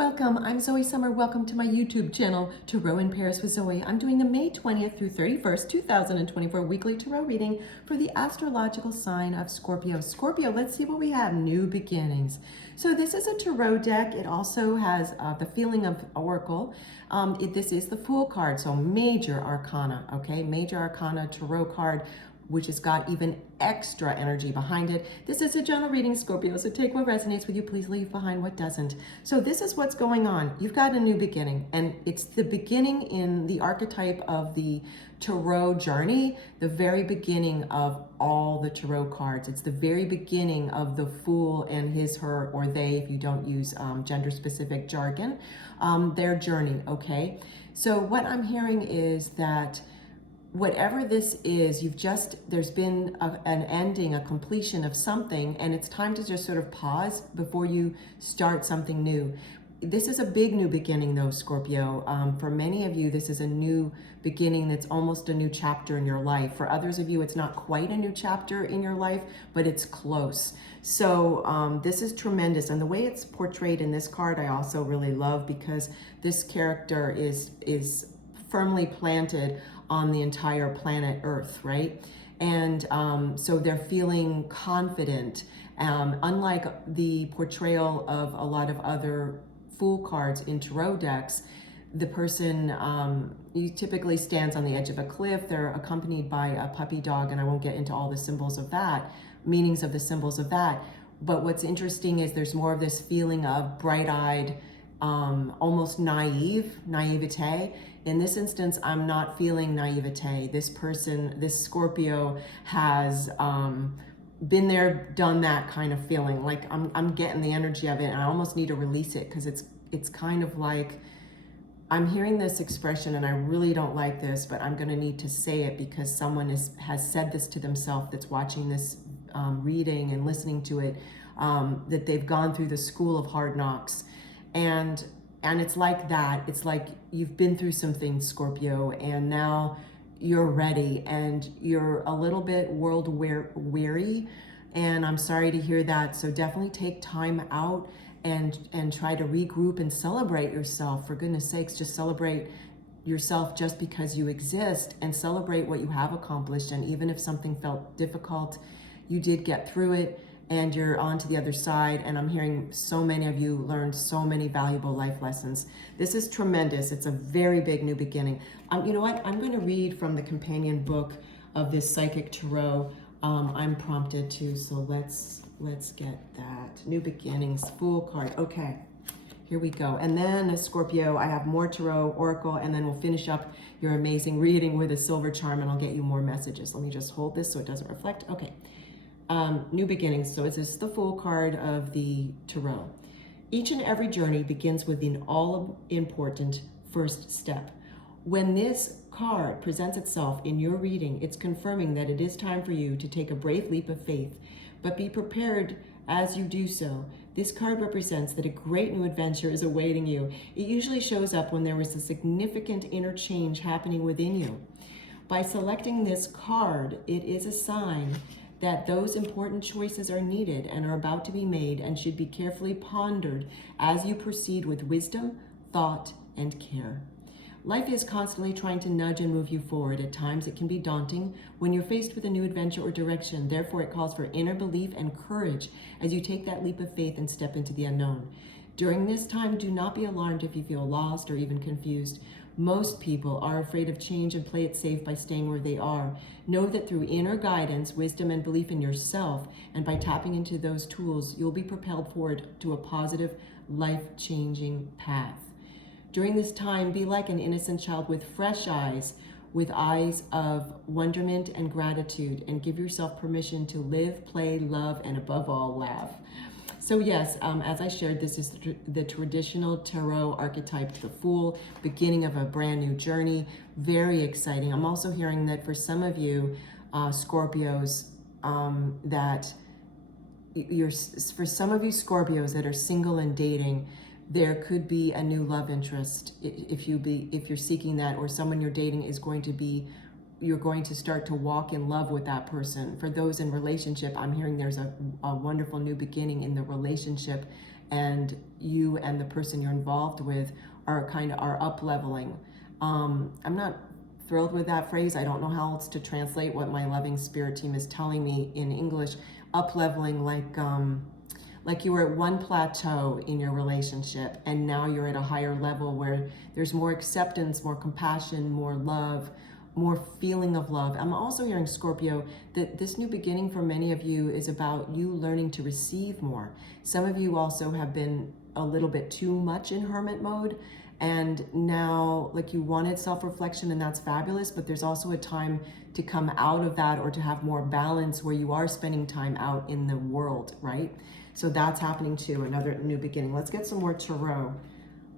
Welcome, I'm Zoe Summer. Welcome to my YouTube channel, Tarot in Paris with Zoe. I'm doing the May 20th through 31st, 2024 weekly tarot reading for the astrological sign of Scorpio. Scorpio, let's see what we have. New beginnings. So this is a tarot deck. It also has the feeling of oracle. This is the Fool card, so major arcana, okay? Major arcana tarot card, which has got even extra energy behind it. This is a general reading, Scorpio, so take what resonates with you. Please leave behind what doesn't. So this is what's going on. You've got a new beginning, and it's the beginning in the archetype of the tarot journey, the very beginning of all the tarot cards. It's the very beginning of the Fool and his, her, or they, if you don't use gender-specific jargon, their journey, okay? So what I'm hearing is that whatever this is, there's been an ending, a completion of something, and it's time to just sort of pause before you start something new. This is a big new beginning though, Scorpio. For many of you, this is a new beginning that's almost a new chapter in your life. For others of you, it's not quite a new chapter in your life, but it's close. So this is tremendous. And the way it's portrayed in this card, I also really love, because this character is firmly planted on the entire planet Earth, right? And so they're feeling confident. Unlike the portrayal of a lot of other Fool cards in tarot decks, the person typically stands on the edge of a cliff. They're accompanied by a puppy dog, and I won't get into all the symbols of that, meanings of the symbols of that. But what's interesting is there's more of this feeling of bright-eyed, almost naivete. In this instance, I'm not feeling naivete. This person, this Scorpio, has been there, done that kind of feeling. Like I'm getting the energy of it, and I almost need to release it, because it's kind of like I'm hearing this expression, and I really don't like this, but I'm going to need to say it because someone has said this to themselves that's watching this reading and listening to it, that they've gone through the school of hard knocks. And it's like that. It's like you've been through some things, Scorpio, and now you're ready, and you're a little bit world weary. And I'm sorry to hear that. So definitely take time out and try to regroup and celebrate yourself. For goodness sakes, just celebrate yourself just because you exist, and celebrate what you have accomplished. And even if something felt difficult, you did get through it, and you're on to the other side. And I'm hearing so many of you learned so many valuable life lessons. This is tremendous. It's a very big new beginning. You know what? I'm going to read from the companion book of this Psychic Tarot. I'm prompted to, so let's get that. New beginnings, Fool card. Okay, here we go. And then, Scorpio, I have more Tarot, Oracle, and then we'll finish up your amazing reading with a silver charm, and I'll get you more messages. Let me just hold this so it doesn't reflect. Okay. New beginnings. So it's the Fool card of the Tarot. Each and every journey begins with an all-important first step. When this card presents itself in your reading, it's confirming that it is time for you to take a brave leap of faith, but be prepared as you do so. This card represents that a great new adventure is awaiting you. It usually shows up when there is a significant inner change happening within you. By selecting this card, it is a sign that those important choices are needed and are about to be made, and should be carefully pondered as you proceed with wisdom, thought, and care. Life is constantly trying to nudge and move you forward. At times it can be daunting when you're faced with a new adventure or direction. Therefore, it calls for inner belief and courage as you take that leap of faith and step into the unknown. During this time, do not be alarmed if you feel lost or even confused. Most people are afraid of change and play it safe by staying where they are. Know that through inner guidance, wisdom, and belief in yourself, and by tapping into those tools, you'll be propelled forward to a positive, life-changing path. During this time, be like an innocent child with fresh eyes, with eyes of wonderment and gratitude, and give yourself permission to live, play, love, and above all, laugh. So yes, as I shared, this is the traditional tarot archetype, the Fool, beginning of a brand new journey. Very exciting. I'm also hearing that for some of you, Scorpios, for some of you Scorpios that are single and dating, there could be a new love interest if you're seeking that, or someone you're dating is going to be, you're going to start to walk in love with that person. For those in relationship, I'm hearing there's a wonderful new beginning in the relationship and you and the person you're involved with are up leveling. I'm not thrilled with that phrase. I don't know how else to translate what my loving spirit team is telling me in English. Up leveling, like you were at one plateau in your relationship and now you're at a higher level where there's more acceptance, more compassion, more love, more feeling of love. I'm also hearing, Scorpio, that this new beginning for many of you is about you learning to receive more. Some of you also have been a little bit too much in hermit mode, and now like you wanted self-reflection, and that's fabulous, but there's also a time to come out of that or to have more balance where you are spending time out in the world, right? So that's happening too, another new beginning. Let's get some more tarot.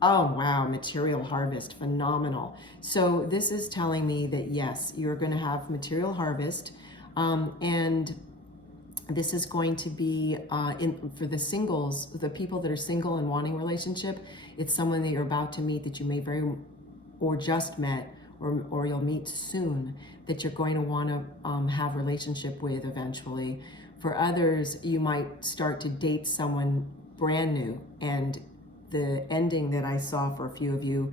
Oh, wow, material harvest, phenomenal. So this is telling me that yes, you're going to have material harvest, and this is going to be for the singles, the people that are single and wanting a relationship. It's someone that you're about to meet that you may or just met, or you'll meet soon, that you're going to want to have a relationship with eventually. For others, you might start to date someone brand new, and the ending that I saw for a few of you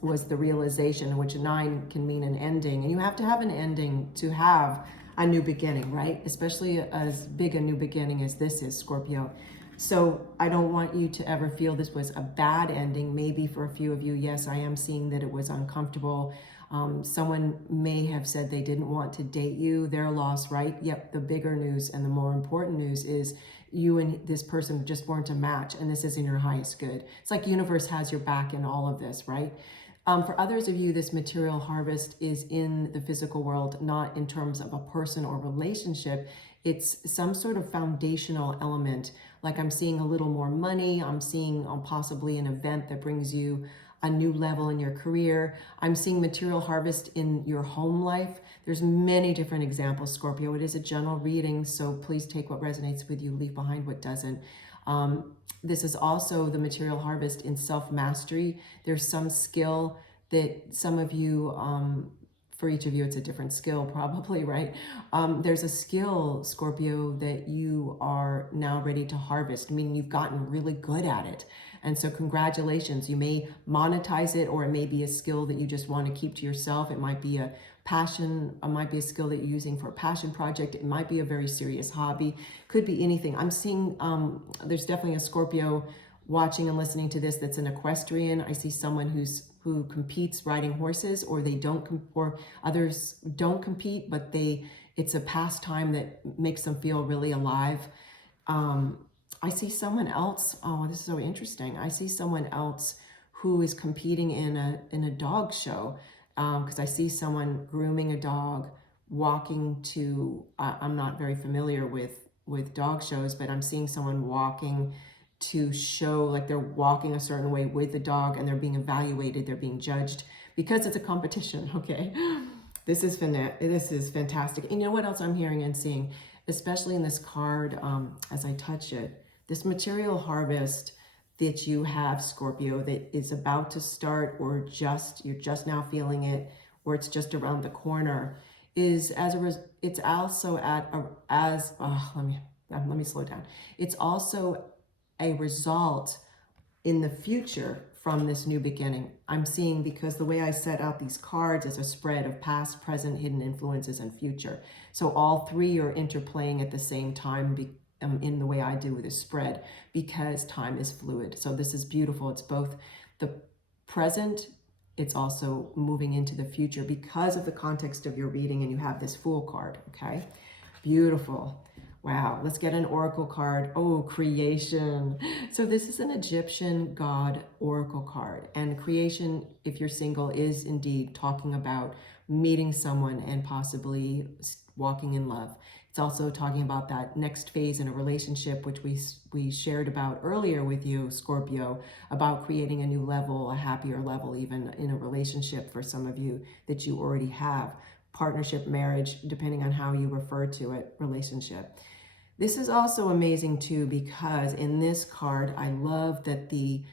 was the realization, which 9 can mean an ending. And you have to have an ending to have a new beginning, right? Especially as big a new beginning as this is, Scorpio. So I don't want you to ever feel this was a bad ending. Maybe for a few of you, yes, I am seeing that it was uncomfortable. Someone may have said they didn't want to date you, their loss, right? Yep, the bigger news and the more important news is you and this person just weren't a match, and this is in your highest good. It's like universe has your back in all of this, right? For others of you, this material harvest is in the physical world, not in terms of a person or relationship. It's some sort of foundational element. Like I'm seeing a little more money. I'm seeing possibly an event that brings you a new level in your career. I'm seeing material harvest in your home life. There's many different examples, Scorpio. It is a general reading, so please take what resonates with you, leave behind what doesn't. This is also the material harvest in self-mastery. There's some skill that some of you, for each of you, it's a different skill probably, right? There's a skill, Scorpio, that you are now ready to harvest, meaning you've gotten really good at it. And so congratulations, you may monetize it, or it may be a skill that you just want to keep to yourself. It might be a passion, it might be a skill that you're using for a passion project. It might be a very serious hobby, could be anything. I'm seeing there's definitely a Scorpio watching and listening to this that's an equestrian. I see someone who competes riding horses, or they don't, or others don't compete, but it's a pastime that makes them feel really alive. I see someone else, oh, this is so interesting. I see someone else who is competing in a dog show, because I see someone grooming a dog, walking to, I'm not very familiar with dog shows, but I'm seeing someone walking to show, like they're walking a certain way with the dog, and they're being evaluated, they're being judged because it's a competition, okay? This is fantastic. And you know what else I'm hearing and seeing, especially in this card, as I touch it, this material harvest that you have, Scorpio, that is about to start, or you're just now feeling it, or it's just around the corner, is it's also let me slow down. It's also a result in the future from this new beginning. I'm seeing, because the way I set out these cards is a spread of past, present, hidden influences, and future. So all three are interplaying at the same time in the way I do with this spread, because time is fluid. So this is beautiful. It's both the present, it's also moving into the future because of the context of your reading, and you have this Fool card, okay? Beautiful. Wow, let's get an oracle card. Oh, creation. So this is an Egyptian god oracle card. And creation, if you're single, is indeed talking about meeting someone and possibly walking in love. It's also talking about that next phase in a relationship, which we shared about earlier with you, Scorpio, about creating a new level, a happier level even in a relationship for some of you that you already have. Partnership, marriage, depending on how you refer to it, relationship. This is also amazing too, because in this card, I love that the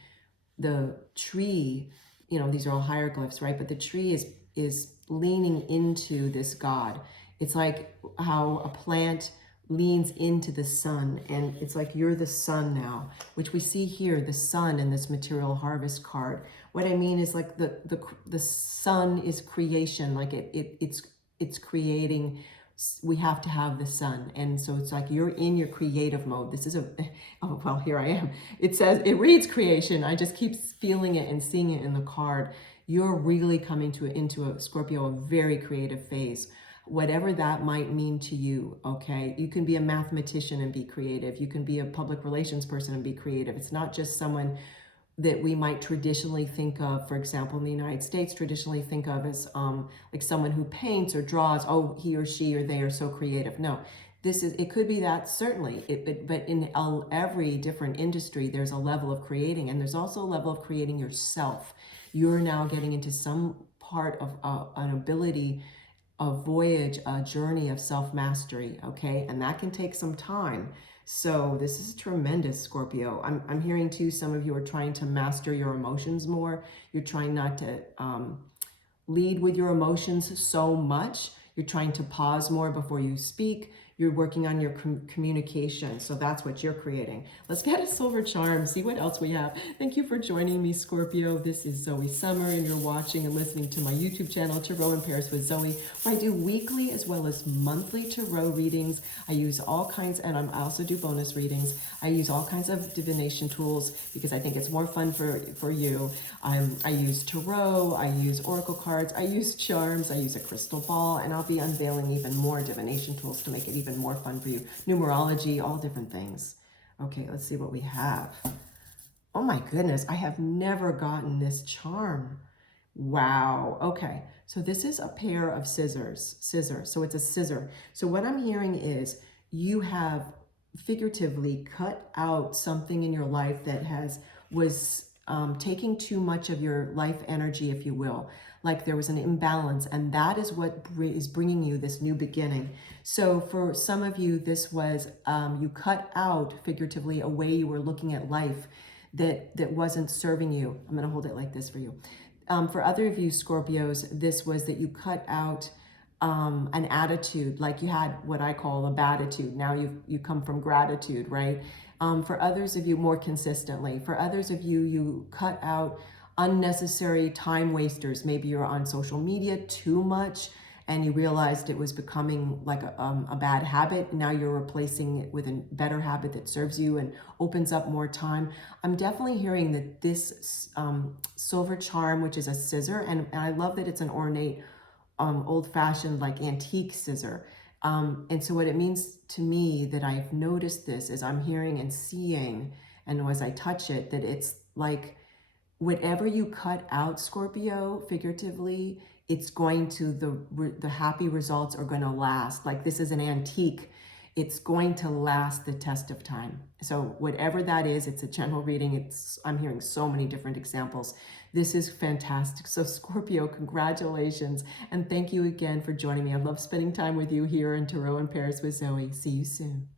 tree, these are all hieroglyphs, right? But the tree is leaning into this god. It's like how a plant leans into the sun, and it's like you're the sun now, which we see here, the sun in this material harvest card. What I mean is like the sun is creation, like it's creating. We have to have the sun, and so it's like you're in your creative mode. This is a oh well, here I am. It says, it reads creation. I just keep feeling it and seeing it in the card. You're really coming into a Scorpio, a very creative phase, whatever that might mean to you. Okay, you can be a mathematician and be creative. You can be a public relations person and be creative. It's not just someone that we might traditionally think of, for example, in the United States, traditionally think of as like someone who paints or draws. Oh, he or she or they are so creative. No, it could be that, certainly, but in every different industry, there's a level of creating, and there's also a level of creating yourself. You're now getting into some part of an ability, a voyage, a journey of self-mastery, okay? And that can take some time. So this is tremendous, Scorpio. I'm hearing too, some of you are trying to master your emotions more. You're trying not to lead with your emotions so much. You're trying to pause more before you speak. You're working on your communication. So that's what you're creating. Let's get a silver charm, see what else we have. Thank you for joining me, Scorpio. This is Zoe Summer, and you're watching and listening to my YouTube channel, Tarot in Pairs with Zoe, where I do weekly as well as monthly tarot readings. I use all kinds, and I also do bonus readings. I use all kinds of divination tools because I think it's more fun for you. I use tarot, I use oracle cards, I use charms, I use a crystal ball, and I'll be unveiling even more divination tools to make it even more fun for you. Numerology, all different things. Okay, let's see what we have. Oh my goodness, I have never gotten this charm. Wow. Okay, so this is a pair of scissors. So it's a scissor. So what I'm hearing is you have figuratively cut out something in your life that was taking too much of your life energy, if you will. Like there was an imbalance, and that is what is bringing you this new beginning. So for some of you, this was you cut out figuratively a way you were looking at life that wasn't serving you. I'm going to hold it like this for you. For other of you Scorpios, this was that you cut out an attitude, like you had what I call a baditude. Now you come from gratitude, right? For others of you, more consistently. For others of you, you cut out unnecessary time wasters. Maybe you're on social media too much and you realized it was becoming like a bad habit. Now you're replacing it with a better habit that serves you and opens up more time. I'm definitely hearing that this silver charm, which is a scissor, and I love that it's an ornate, old-fashioned, like antique scissor. And so what it means to me that I've noticed this is I'm hearing and seeing, and as I touch it, that it's like whatever you cut out, Scorpio, figuratively, it's going to, the happy results are going to last. Like this is an antique. It's going to last the test of time. So whatever that is, it's a general reading. I'm hearing so many different examples. This is fantastic. So Scorpio, congratulations. And thank you again for joining me. I love spending time with you here in Tarot in Pairs with Zoe. See you soon.